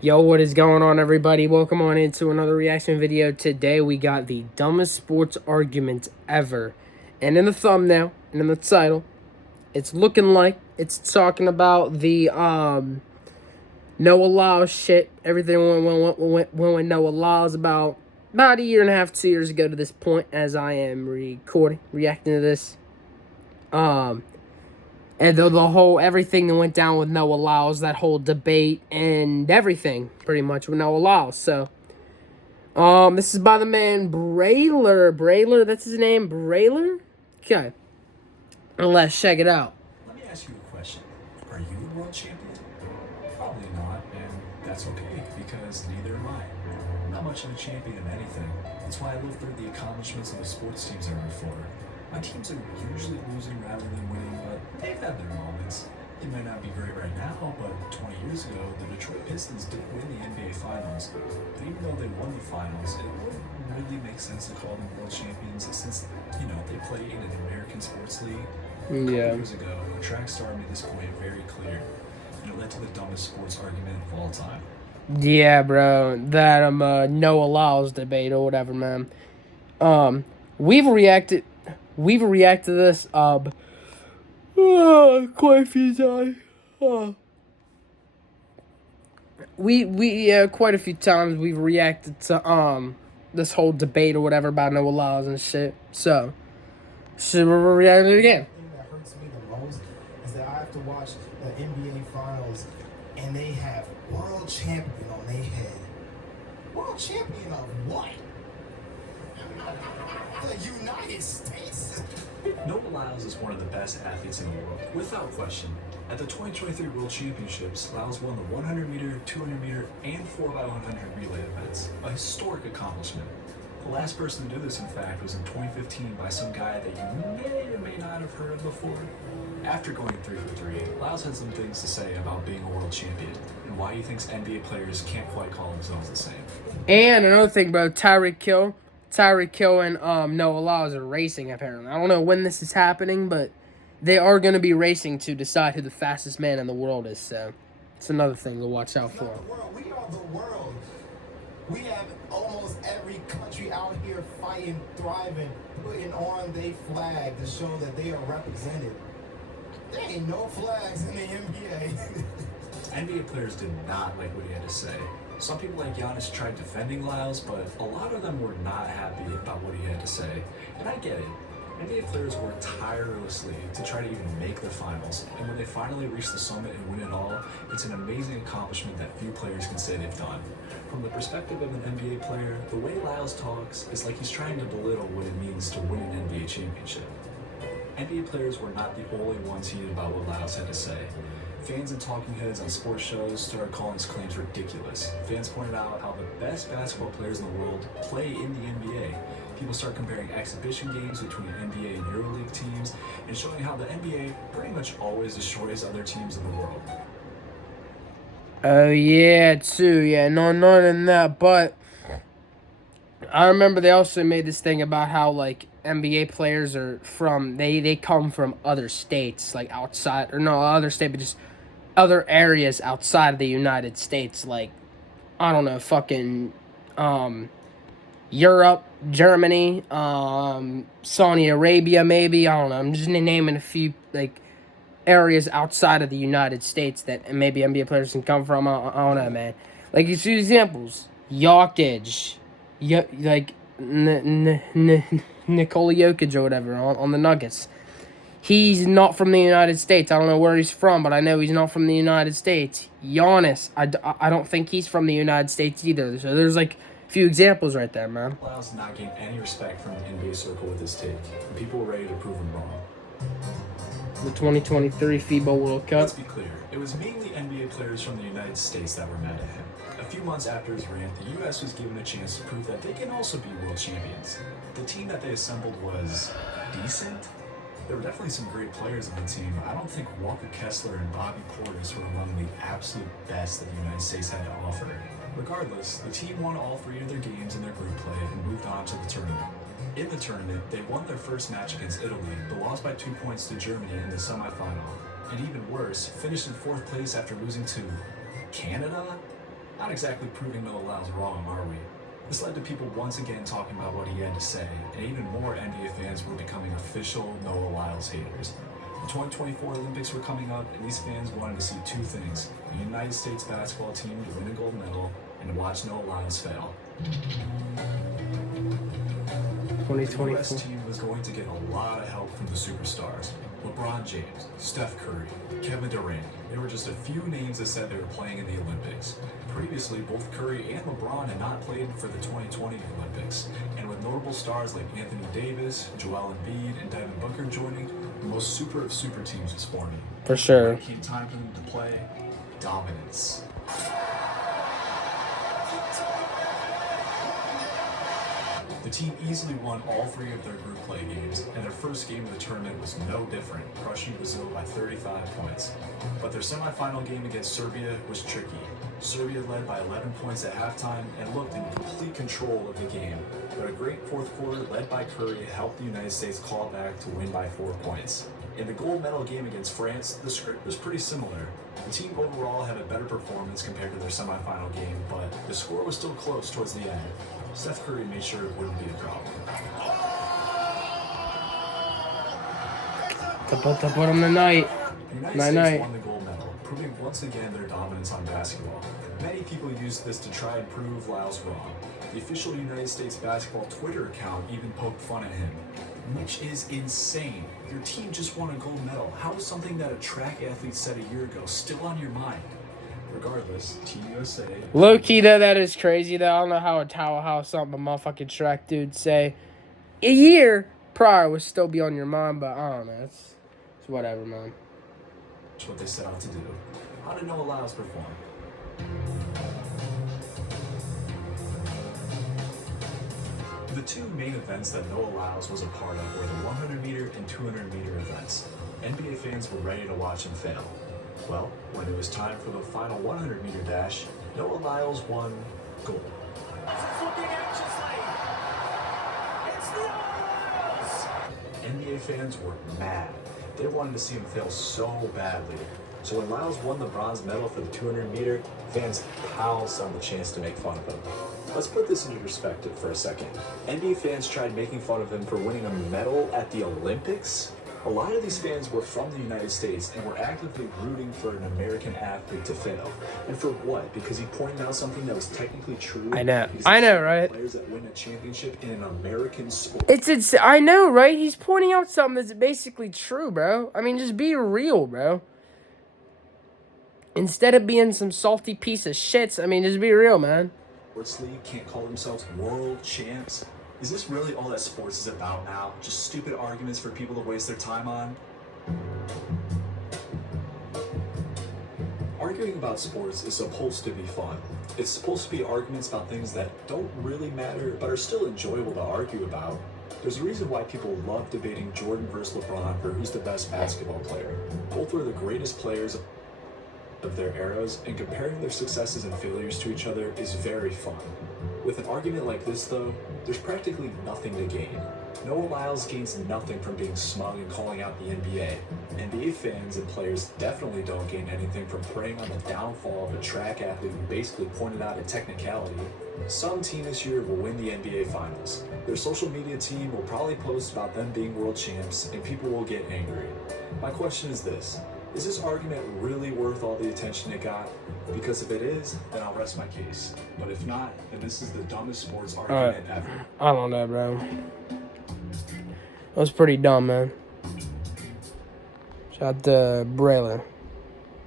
Yo, what is going on, everybody? Welcome on into another reaction video. Today we got the dumbest sports argument ever. And in the thumbnail and in the title, it's looking like it's talking about the Noah Lyles shit. Everything when Noah Lyles about a year and a half, 2 years ago to this point, as I am reacting to this. And the whole everything that went down with Noah Lyles, that whole debate and everything, pretty much with Noah Lyles. So, this is by the man Brailer, that's his name, Brailer. Okay, let's check it out. Let me ask you a question. Are you a world champion? Probably not, and that's okay because neither am I. I'm not much of a champion in anything. That's why I live through the accomplishments of the sports teams I root for. My teams are usually losing rather than winning, but they've had their moments. They might not be great right now, but 20 years ago, the Detroit Pistons did win the NBA Finals. But even though they won the Finals, it wouldn't really make sense to call them world champions since, they played in an American sports league. A couple years ago, a track star made this point very clear, and it led to the dumbest sports argument of all time. Yeah, bro, that Noah Lyles debate or whatever, man. We've reacted to this quite a few times. We quite a few times we've reacted to this whole debate or whatever about Noah Lyles and shit. So we're reacting again. The thing that hurts me the most is that I have to watch the NBA Finals and they have world champion on their head. World champion of what? The United States? Noah Lyles is one of the best athletes in the world, without question. At the 2023 World Championships, Lyles won the 100 meter, 200 meter, and 4x100 relay events, a historic accomplishment. The last person to do this, in fact, was in 2015 by some guy that you may or may not have heard of before. After going 3 for 3, Lyles had some things to say about being a world champion and why he thinks NBA players can't quite call themselves the same. And another thing, bro, Tyreek Hill and Noah Lyles are racing, apparently. I don't know when this is happening, but they are going to be racing to decide who the fastest man in the world is. So it's another thing to watch out for. We are the world. We have almost every country out here fighting, thriving, putting on their flag to show that they are represented. There ain't no flags in the NBA. NBA players did not like what he had to say. Some people like Giannis tried defending Lyles, but a lot of them were not happy about what he had to say. And I get it. NBA players work tirelessly to try to even make the finals, and when they finally reach the summit and win it all, it's an amazing accomplishment that few players can say they've done. From the perspective of an NBA player, the way Lyles talks is like he's trying to belittle what it means to win an NBA championship. NBA players were not the only ones heated about what Lyles had to say. Fans and talking heads on sports shows started calling his claims ridiculous. Fans pointed out how the best basketball players in the world play in the NBA. People start comparing exhibition games between NBA and EuroLeague teams and showing how the NBA pretty much always destroys other teams in the world. Oh, yeah, too. Yeah, no, not in that, but I remember they also made this thing about how, like, NBA players are from, they come from other states, like, outside, or no, other state, but just other areas outside of the United States, like, I don't know, fucking, Europe, Germany, Saudi Arabia, maybe, I don't know, I'm just naming a few, like, areas outside of the United States that maybe NBA players can come from. I don't know, man. Like, a few examples. Jokic. Like, Nikola Jokic or whatever on the Nuggets. He's not from the United States. I don't know where he's from, but I know he's not from the United States. Giannis. I don't think he's from the United States either. So there's, like, a few examples right there, man. Lyles did not gain any respect from the NBA circle with his take, and people were ready to prove him wrong. The 2023 FIBA World Cup. Let's be clear, it was mainly NBA players from the United States that were mad at him. A few months after his rant, the US was given a chance to prove that they can also be world champions. The team that they assembled was decent. There were definitely some great players on the team. I don't think Walker Kessler and Bobby Portis were among the absolute best that the United States had to offer. Regardless, the team won all 3 of their games in their group play and moved on to the tournament. In the tournament, they won their first match against Italy, but lost by 2 points to Germany in the semifinal. And even worse, finished in 4th place after losing to Canada? Not exactly proving Noah Lyles wrong, are we? This led to people once again talking about what he had to say, and even more NBA fans were becoming official Noah Lyles haters. The 2024 Olympics were coming up, and these fans wanted to see two things: the United States basketball team to win a gold medal, and to watch Noah Lyles fail. The 2024. U.S. team was going to get a lot of help from the superstars. LeBron James, Steph Curry, Kevin Durant. There were just a few names that said they were playing in the Olympics. Previously, both Curry and LeBron had not played for the 2020 Olympics. And with notable stars like Anthony Davis, Joel Embiid, and Devin Booker joining, the most super of super teams was forming. For sure. When it came time for them to play, dominance. The team easily won all three of their group play games, and their first game of the tournament was no different, crushing Brazil by 35 points. But their semifinal game against Serbia was tricky. Serbia led by 11 points at halftime and looked in complete control of the game. But a great fourth quarter led by Curry helped the United States claw back to win by 4 points. In the gold medal game against France, the script was pretty similar. The team overall had a better performance compared to their semifinal game, but the score was still close towards the end. Steph Curry made sure it wouldn't be a problem. To put him tonight. The United States won the gold medal, proving once again their dominance on basketball. Many people used this to try and prove Lyles wrong. The official United States basketball Twitter account even poked fun at him, which is insane. Your team just won a gold medal. How is something that a track athlete said a year ago still on your mind? Regardless, Team USA... Low key though, that is crazy though. I don't know how something a motherfucking track dude say a year prior would still be on your mind, but I don't know. It's whatever, man. That's what they set out to do. How did Noah Lyles perform? The two main events that Noah Lyles was a part of were the 100-meter and 200-meter events. NBA fans were ready to watch him fail. Well, when it was time for the final 100-meter dash, Noah Lyles won gold. NBA fans were mad. They wanted to see him fail so badly. So when Lyles won the bronze medal for the 200-meter, fans pounced on the chance to make fun of him. Let's put this into perspective for a second. NBA fans tried making fun of him for winning a medal at the Olympics. A lot of these fans were from the United States and were actively rooting for an American athlete to fail. And for what? Because he pointed out something that was technically true? I know, right? Players that win a championship in an American sport. It's I know, right? He's pointing out something that's basically true, bro. I mean, just be real, bro. Instead of being some salty piece of shits, I mean, just be real, man. Sports league can't call themselves world champs. Is this really all that sports is about now? Just stupid arguments for people to waste their time on? Arguing about sports is supposed to be fun. It's supposed to be arguments about things that don't really matter, but are still enjoyable to argue about. There's a reason why people love debating Jordan versus LeBron for who's the best basketball player. Both were the greatest players of their eras, and comparing their successes and failures to each other is very fun. With an argument like this, though, there's practically nothing to gain. Noah Lyles gains nothing from being smug and calling out the NBA. NBA fans and players definitely don't gain anything from preying on the downfall of a track athlete who basically pointed out a technicality. Some team this year will win the NBA Finals. Their social media team will probably post about them being world champs, and people will get angry. My question is this: is this argument really worth all the attention it got? Because if it is, then I'll rest my case. But if not, then this is the dumbest sports argument ever. I don't know, bro. That was pretty dumb, man. Shout out to Braylon.